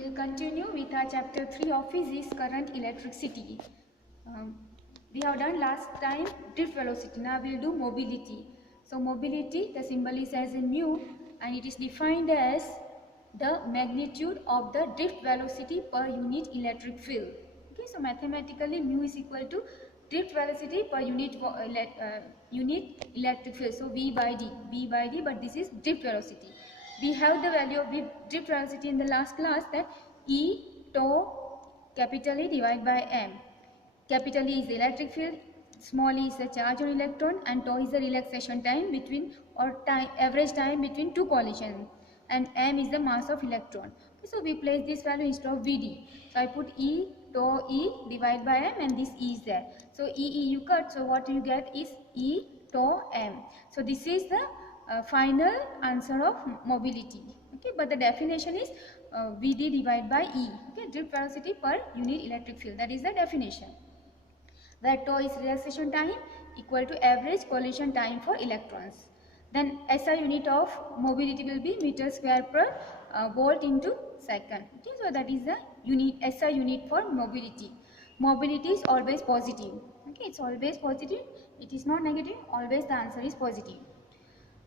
We'll continue with our chapter 3 of physics, current, electricity. We have done last time drift velocity. Now we'll do mobility. So mobility, the symbol is as in mu, and it is defined as the magnitude of the drift velocity per unit electric field. Okay, so mathematically mu is equal to drift velocity per unit electric field. So V by D, but this is drift velocity. We have the value of drift velocity in the last class, that E tau capital E divided by m. Capital E is the electric field, small e is the charge on electron, and tau is the relaxation time between, or average time between two collisions, and m is the mass of electron. Okay, so we place this value instead of Vd. So I put E tau E divided by m, and this E is there. So E you cut, so what you get is E tau m. So this is the final answer of mobility. Okay, but the definition is Vd divided by E. Okay, drift velocity per unit electric field. That is the definition. Where tau is relaxation time equal to average collision time for electrons. Then SI unit of mobility will be meter square per volt into second. Okay, so that is the unit SI unit for mobility. Mobility is always positive. Okay, it's always positive. It is not negative. Always the answer is positive.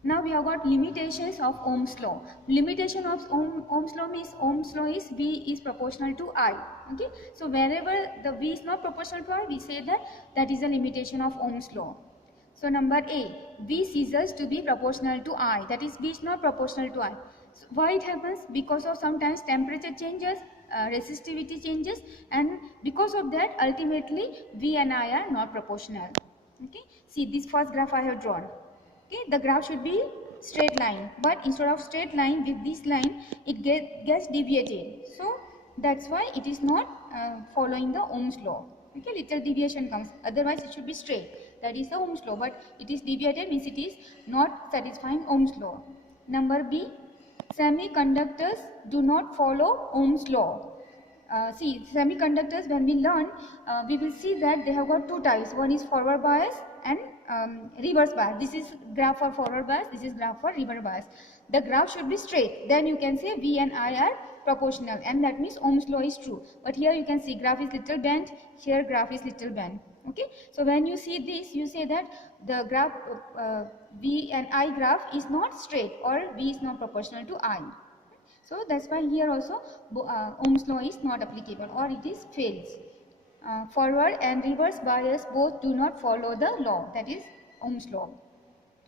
Now we have got limitations of Ohm's law. Limitation of Ohm's law is V is proportional to I. Okay, so wherever the V is not proportional to I, we say that is a limitation of Ohm's law. So number A, V ceases to be proportional to I. That is, V is not proportional to I. So why it happens? Because of sometimes temperature changes, resistivity changes, and because of that ultimately V and I are not proportional. Okay, see this first graph I have drawn. Okay, the graph should be straight line, but instead of straight line with this line, it gets deviated. So that's why it is not following the Ohm's law. Okay, little deviation comes. Otherwise, it should be straight. That is the Ohm's law, but it is deviated, means it is not satisfying Ohm's law. Number B, semiconductors do not follow Ohm's law. See, semiconductors, when we learn, we will see that they have got two types. One is forward bias and reverse bias. This is graph for forward bias, this is graph for reverse bias. The graph should be straight, then you can say V and I are proportional, and that means Ohm's law is true. But here you can see graph is little bent, here graph is little bent. Okay, so when you see this, you say that the graph V and I graph is not straight, or V is not proportional to I. So that's why here also Ohm's law is not applicable, or it is fails. Forward and reverse bias both do not follow the law, that is Ohm's law.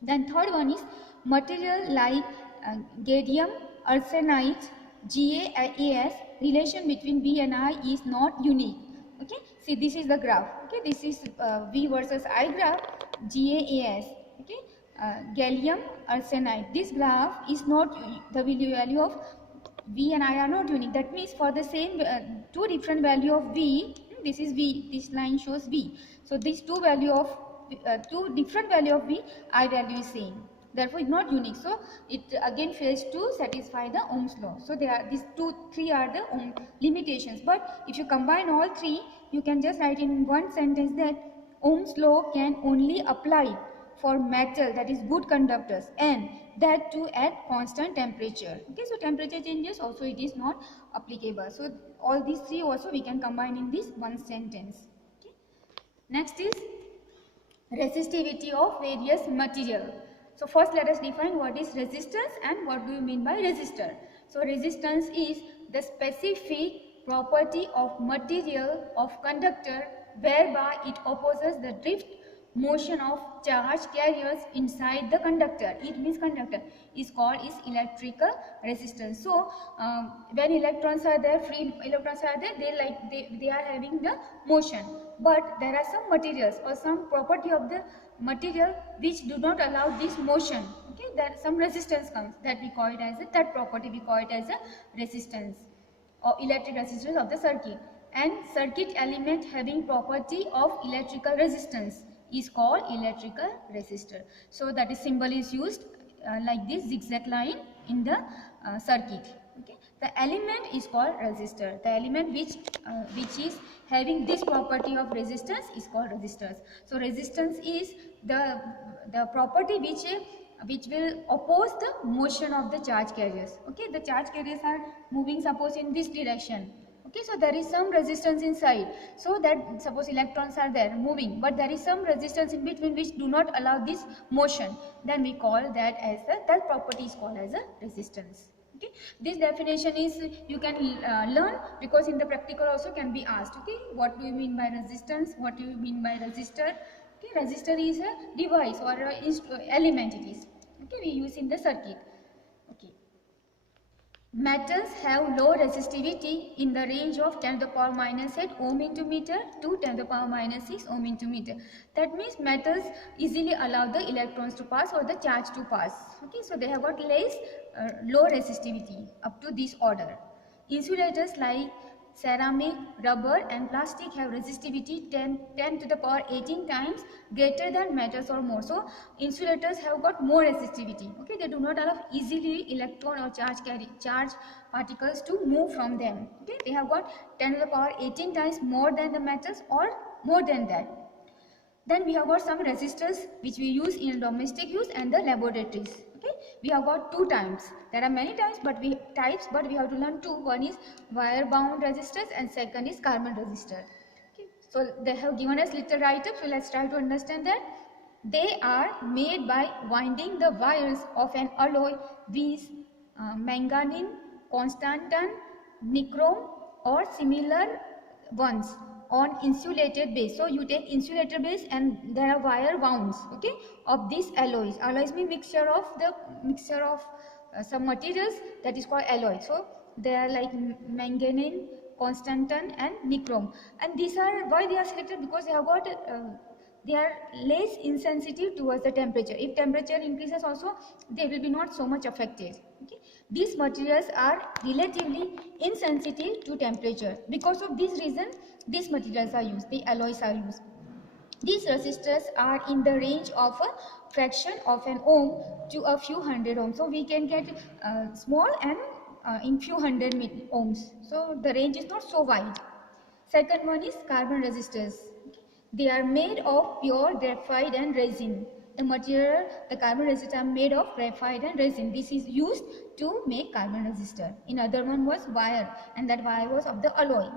Then third one is material like gadolinium, arsenite, GaAs, relation between V and I is not unique. Okay, see this is the graph. Okay, this is V versus I graph, GaAs. Okay, gallium, arsenite. This graph is not, the value of V and I are not unique. That means for the same two different value of V, this is V, this line shows V. So these two different value of V, I value is same. Therefore, it's not unique. So it again fails to satisfy the Ohm's law. So there are these three are the limitations. But if you combine all three, you can just write in one sentence that Ohm's law can only apply for metal, that is good conductors, and that too at constant temperature. Okay, so temperature changes also it is not applicable. So all these three also we can combine in this one sentence. Okay. Next is resistivity of various material. So first let us define what is resistance and what do you mean by resistor. So resistance is the specific property of material of conductor whereby it opposes the drift motion of charge carriers inside the conductor. It means conductor is called electrical resistance. So when electrons are there, free electrons are there, they are having the motion, but there are some materials or some property of the material which do not allow this motion. Okay, there some resistance comes, that we call it as that property we call it as a resistance or electric resistance of the circuit. And circuit element having property of electrical resistance is called electrical resistor. So that is symbol is used like this zigzag line in the circuit. Okay, the element is called resistor. The element which is having this property of resistance is called resistors. So resistance is the property which which will oppose the motion of the charge carriers. Okay, the charge carriers are moving suppose in this direction. Okay, so there is some resistance inside, so that suppose electrons are there moving, but there is some resistance in between which do not allow this motion. Then we call that as that property is called as a resistance. Okay, this definition is you can learn, because in the practical also can be asked. Okay, what do you mean by resistance? What do you mean by resistor? Okay, resistor is a device or a element it is. Okay, we use in the circuit. Okay. Metals have low resistivity in the range of 10 to the power minus 8 ohm into meter to 10 to the power minus 6 ohm into meter. That means metals easily allow the electrons to pass or the charge to pass. Okay, so they have got less low resistivity up to this order. Insulators like ceramic, rubber and plastic have resistivity 10 to the power 18 times greater than metals or more. So insulators have got more resistivity. Okay, they do not allow easily electron or charge particles to move from them. Okay, they have got 10 to the power 18 times more than the metals or more than that. Then we have got some resistors which we use in domestic use and the laboratories. Okay, we have got two types. There are many types, but we have to learn two. One is wire bound resistors and second is carbon resistor. Okay, so they have given us little write up, so let's try to understand that. They are made by winding the wires of an alloy with manganese, constantan, nichrome or similar ones on insulated base. So you take insulator base and there are wire wounds, okay, of these alloys. Alloys mean mixture of some materials, that is called alloy. So they are like manganese, constantan and nichrome, and these are why they are selected, because they have got they are less insensitive towards the temperature. If temperature increases also, they will be not so much affected. Okay, these materials are relatively insensitive to temperature. Because of this reason, these materials are used, the alloys are used. These resistors are in the range of a fraction of an ohm to a few hundred ohms. So we can get small and in few hundred ohms. So the range is not so wide. Second one is carbon resistors. They are made of pure graphite and resin. The material, the carbon resistor, are made of graphite and resin. This is used to make carbon resistor. In other one was wire, and that wire was of the alloy.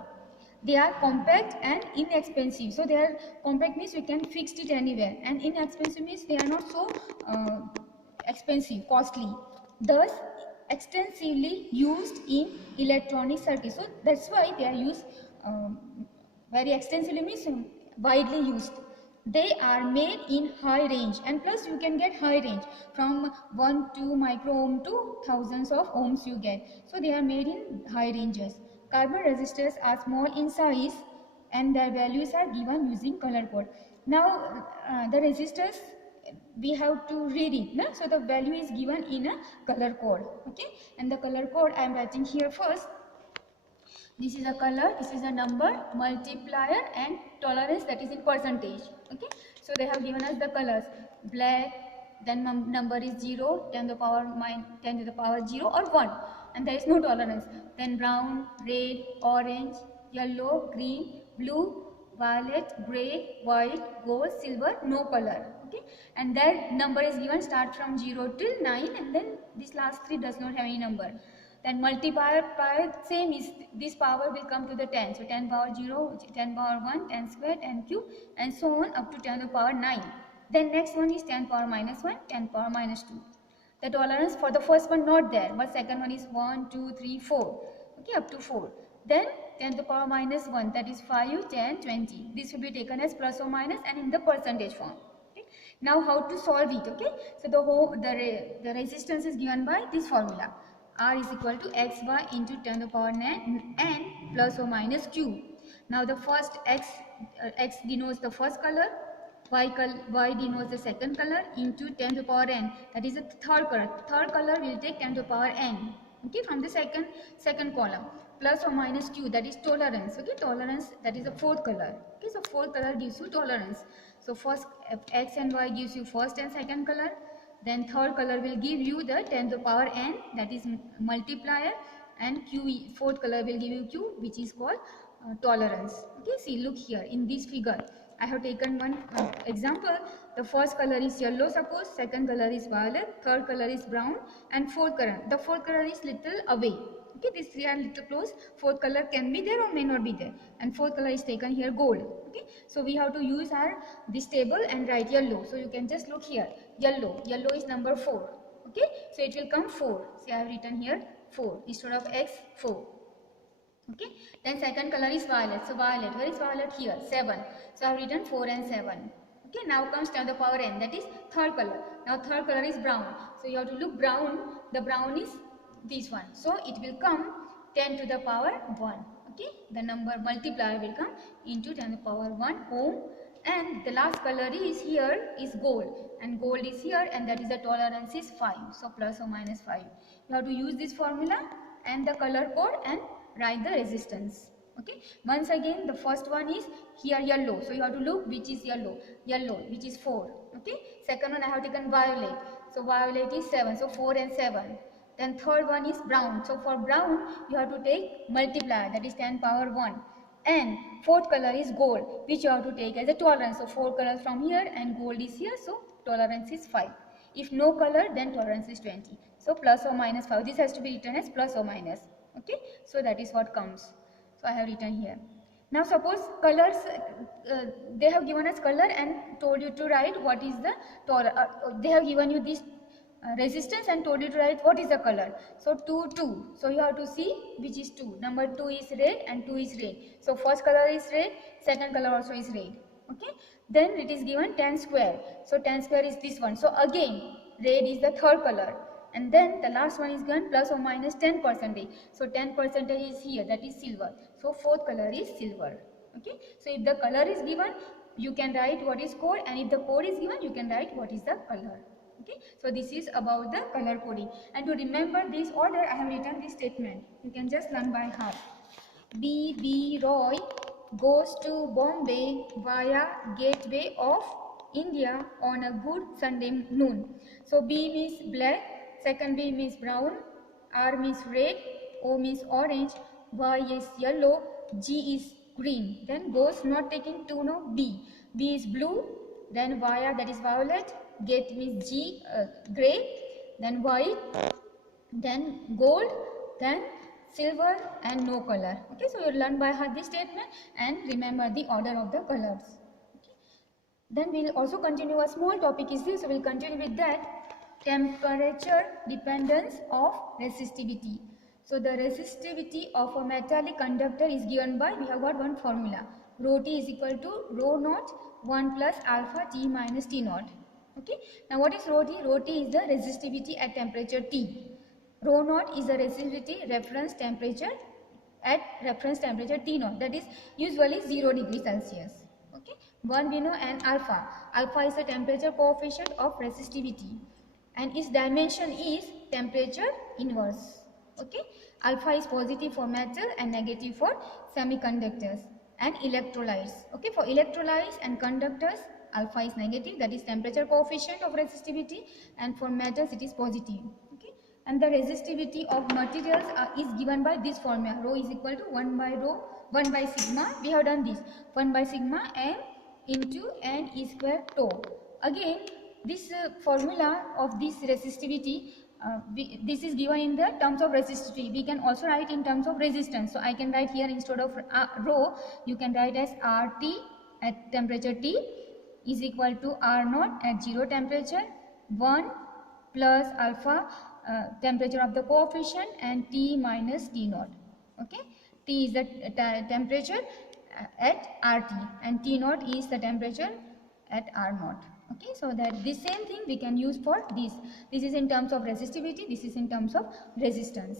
They are compact and inexpensive. So they are compact means you can fix it anywhere, and inexpensive means they are not so expensive, costly. Thus, extensively used in electronic circuits. So that's why they are used very extensively, means widely used. They are made in high range, and plus you can get high range from 1 to micro ohm to thousands of ohms you get. So they are made in high ranges. Carbon resistors are small in size and their values are given using color code. Now the resistors we have to read it, no? So the value is given in a color code. Okay, and the color code I am writing here first. This is a color, this is a number, multiplier and tolerance, that is in percentage. Okay, so they have given us the colors: black, then number is 0, 10 to the power 0 or 1, and there is no tolerance. Then brown, red, orange, yellow, green, blue, violet, grey, white, gold, silver, no color. Okay, and that number is given start from 0 till 9, and then this last 3 does not have any number. Then multiplier same is, this power will come to the 10. So 10 power 0, 10 power 1, 10 square, 10 cube, and so on up to 10 to the power 9. Then next one is 10 power minus 1, 10 power minus 2. The tolerance for the first one not there, but second one is 1, 2, 3, 4. Okay, up to 4. Then 10 to the power minus 1, that is 5, 10, 20. This will be taken as plus or minus and in the percentage form. Okay. Now how to solve it? Okay, so the resistance is given by this formula. R is equal to xy into 10 to the power n plus or minus q. Now the first x denotes the first color, y denotes the second color, into 10 to the power n, that is the third color. Third color will take 10 to the power n. Okay, from the second column, plus or minus q, that is tolerance. Okay, tolerance, that is the fourth color. Okay, so fourth color gives you tolerance. So first x and y gives you first and second color. Then third color will give you the 10 to the power n, that is multiplier, and q, fourth color will give you q, which is called tolerance. Okay, see, look here in this figure. I have taken one example. The first color is yellow, suppose, second color is violet, third color is brown, and fourth color. The fourth color is little away. Okay, these three are little close. Fourth color can be there or may not be there. And fourth color is taken here gold. Okay, so we have to use our this table and write yellow. So you can just look here. Yellow. Yellow is number 4. Okay, so it will come 4. See, I have written here 4 instead of X 4. Okay, then second color is violet. So violet, where is violet? Here 7. So I have written 4 and 7. Okay, now comes 10 to the power n, that is third color. Now third color is brown. So you have to look brown. The brown is this one. So it will come 10 to the power 1. Okay, the number multiplier will come into 10 to the power 1 ohm. And the last color is here is gold, and gold is here, and that is the tolerance is 5. So plus or minus 5. You have to use this formula and the color code and write the resistance. Okay, once again the first one is here yellow, so you have to look which is yellow, which is 4. Okay, second one I have taken violet, so violet is 7, so 4 and 7. Then third one is brown, so for brown you have to take multiplier, that is 10 power 1. And fourth color is gold, which you have to take as a tolerance, so 4 colors from here and gold is here, so tolerance is 5. If no color, then tolerance is 20. So plus or minus 5, this has to be written as plus or minus. Okay, so that is what comes. So I have written here. Now suppose colors, they have given us color and told you to write what is the they have given you this resistance and told you to write what is the color. So 2, 2. So you have to see which is 2. Number 2 is red and 2 is red. So first color is red, second color also is red. Okay. Then it is given 10 square. So 10 square is this one. So again red is the third color. And then the last one is given plus or minus 10%. So 10% is here, that is silver. So fourth color is silver. Okay. So if the color is given, you can write what is code, and if the code is given, you can write what is the color. Okay. So this is about the color coding. And to remember this order, I have written this statement. You can just learn by heart. B. Roy goes to Bombay via Gateway of India on a good Sunday noon. So B means black, second B means brown, R means red, O means orange, Y is yellow, G is green. Then goes not taking 2, no, B. B is blue, then via, that is violet, get means G, gray, then white, then gold, then silver, and no color. Okay, so you learn by heart this statement and remember the order of the colors. Okay. Then we'll also continue, a small topic is this, so we'll continue with that, temperature dependence of resistivity. So the resistivity of a metallic conductor is given by, we have got one formula, rho T is equal to rho naught 1 plus alpha T minus T naught. Okay. Now what is rho T? Rho T is the resistivity at temperature T. Rho naught is the resistivity reference temperature at reference temperature T naught, that is usually 0 degrees Celsius. Okay. One we know, and alpha. Alpha is the temperature coefficient of resistivity and its dimension is temperature inverse. Okay. Alpha is positive for metal and negative for semiconductors and electrolytes. Okay. For electrolytes and conductors, alpha is negative, that is temperature coefficient of resistivity, and for metals it is positive. Okay. And the resistivity of materials is given by this formula, rho is equal to 1 by sigma, we have done this, 1 by sigma m into n e square tau. Again this formula of this resistivity, this is given in the terms of resistivity. We can also write in terms of resistance. So I can write here, instead of rho, you can write as RT at temperature T is equal to R naught at 0 temperature, 1 plus alpha temperature of the coefficient, and T minus T naught. Okay. T is the temperature at RT and T naught is the temperature at R naught. Okay, so that this same thing we can use for this. This is in terms of resistivity, this is in terms of resistance.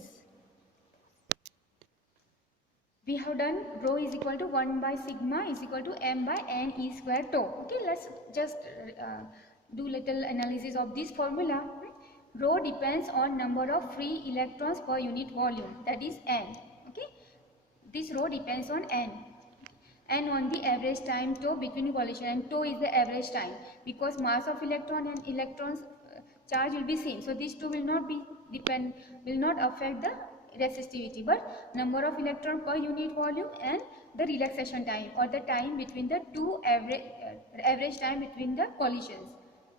We have done rho is equal to 1 by sigma is equal to m by n e square tau. Okay, let's just do little analysis of this formula. Rho depends on number of free electrons per unit volume, that is n. Okay, this rho depends on n. And on the average time tau between collision, and tau is the average time, because mass of electron and electrons charge will be same, so these two will not affect the resistivity, but number of electron per unit volume and the relaxation time, or the time between the two average time between the collisions.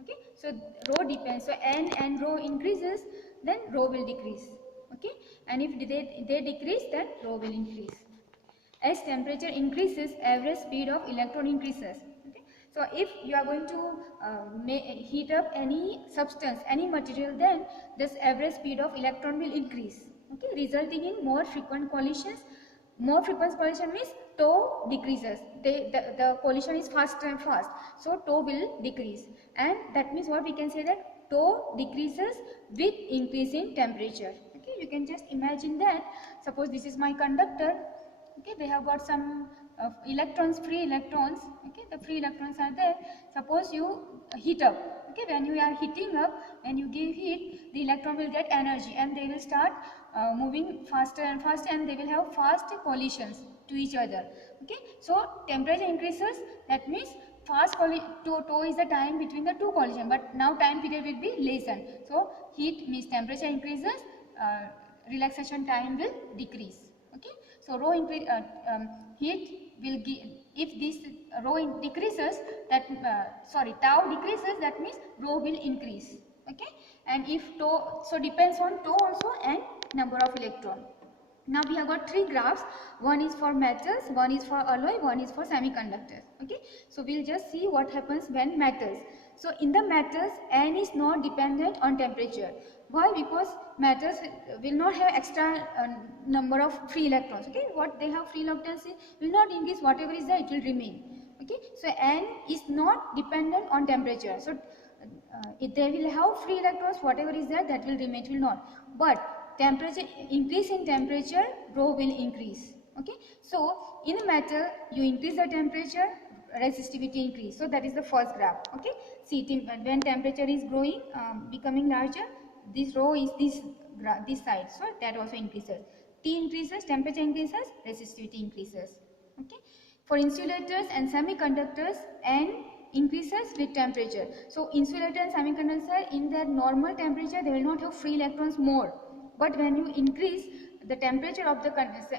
Okay, so rho depends. So n and rho increases, then rho will decrease. Okay, and if they decrease, then rho will increase. As temperature increases, average speed of electron increases. Okay? So if you are going to heat up any substance, any material, then this average speed of electron will increase, okay, resulting in more frequent collisions. More frequent collision means tau decreases. The collision is fast and fast, so tau will decrease, and that means what we can say, that tau decreases with increase in temperature. Okay, you can just imagine that. Suppose this is my conductor. Okay, they have got some electrons, free electrons. Okay, the free electrons are there. Suppose you heat up. Okay, when you are heating up, when you give heat, the electron will get energy and they will start moving faster and faster, and they will have fast collisions to each other. Okay, so temperature increases, that means fast tau is the time between the two collision, but now time period will be lessened. So heat means temperature increases, relaxation time will decrease. Okay, so rho increase, heat will give, if this rho decreases, that tau decreases, that means rho will increase. Okay, and if tau, so depends on tau also and number of electron. Now we have got three graphs. One is for metals, one is for alloy, one is for semiconductors. Okay, so we'll just see what happens when metals. So in the metals, n is not dependent on temperature. Why? Because metals will not have extra number of free electrons. Okay, what they have, free electrons will not increase, whatever is there it will remain. Okay, so n is not dependent on temperature. So if they will have free electrons, whatever is there that will remain, it will not. But temperature increase in temperature, rho will increase. Okay, so in a metal you increase the temperature, resistivity increase. So that is the first graph. Okay, see, when temperature is growing, becoming larger, this rho is this side, so that also increases. T increases, temperature increases, resistivity increases. Okay, for insulators and semiconductors, n increases with temperature. So insulator and semiconductor, in their normal temperature they will not have free electrons more, but when you increase the temperature of the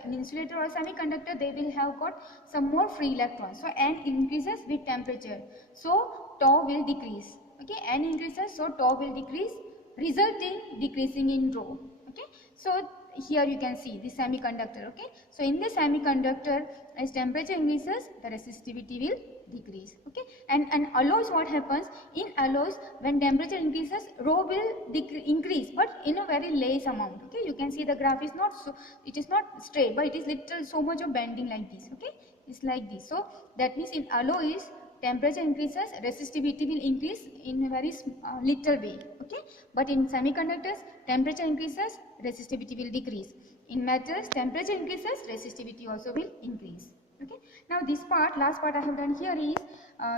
insulator or semiconductor, they will have got some more free electrons. So n increases with temperature, so tau will decrease. Okay, n increases, so tau will decrease, resulting decreasing in rho. Okay, so here you can see the semiconductor. Okay, so in the semiconductor, as temperature increases, the resistivity will decrease. Okay, and alloys, what happens in alloys, when temperature increases, rho will increase, but in a very less amount. Okay, you can see the graph is not so, it is not straight, but it is little so much of bending like this. Okay, it's like this. So that means in alloys, temperature increases, resistivity will increase in a very little way. Okay, but in semiconductors, temperature increases, resistivity will decrease. In metals, temperature increases, resistivity also will increase. Okay, now this part, last part I have done here is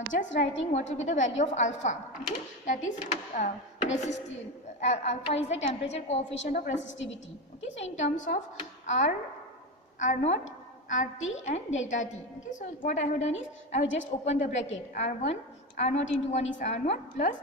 just writing what will be the value of alpha. Okay, that is alpha is the temperature coefficient of resistivity. Okay, so in terms of R naught, RT and delta T. Okay, so what I have done is I have just opened the bracket. R1, R naught into 1 is R naught plus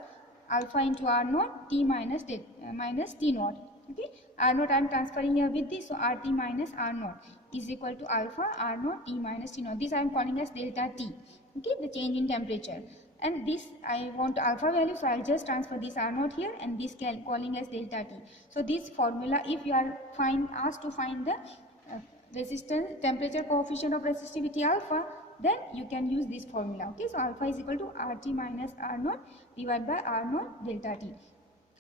alpha into R naught, T minus T naught. Okay, R naught I am transferring here with this, so RT minus R naught is equal to alpha R naught T minus T naught. This I am calling as delta T. Okay, the change in temperature. And this I want alpha value, so I'll just transfer this R naught here and this calling as delta T. So this formula, if you are asked to find the resistance temperature coefficient of resistivity alpha, then you can use this formula. Okay, so alpha is equal to RT minus R naught divided by R naught delta T.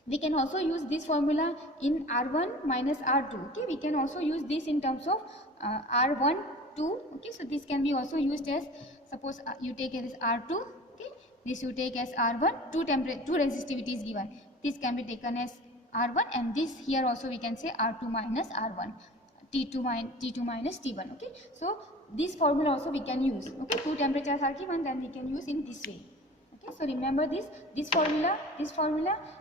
We can also use this formula in R1 minus R2. Okay, we can also use this in terms of R1, 2. Okay, so this can be also used as, suppose you take as R2. Okay, this you take as R1. Two resistivity is given. This can be taken as R1, and this here also we can say R2 minus R1. T2 minus T1. Okay, so this formula also we can use. Okay, two temperatures are given, then we can use in this way. Okay, so remember this formula,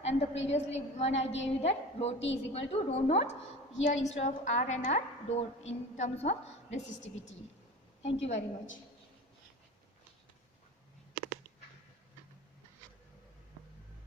and the previously one I gave you, that rho T is equal to rho naught. Here instead of R and R, rho in terms of resistivity. Thank you very much.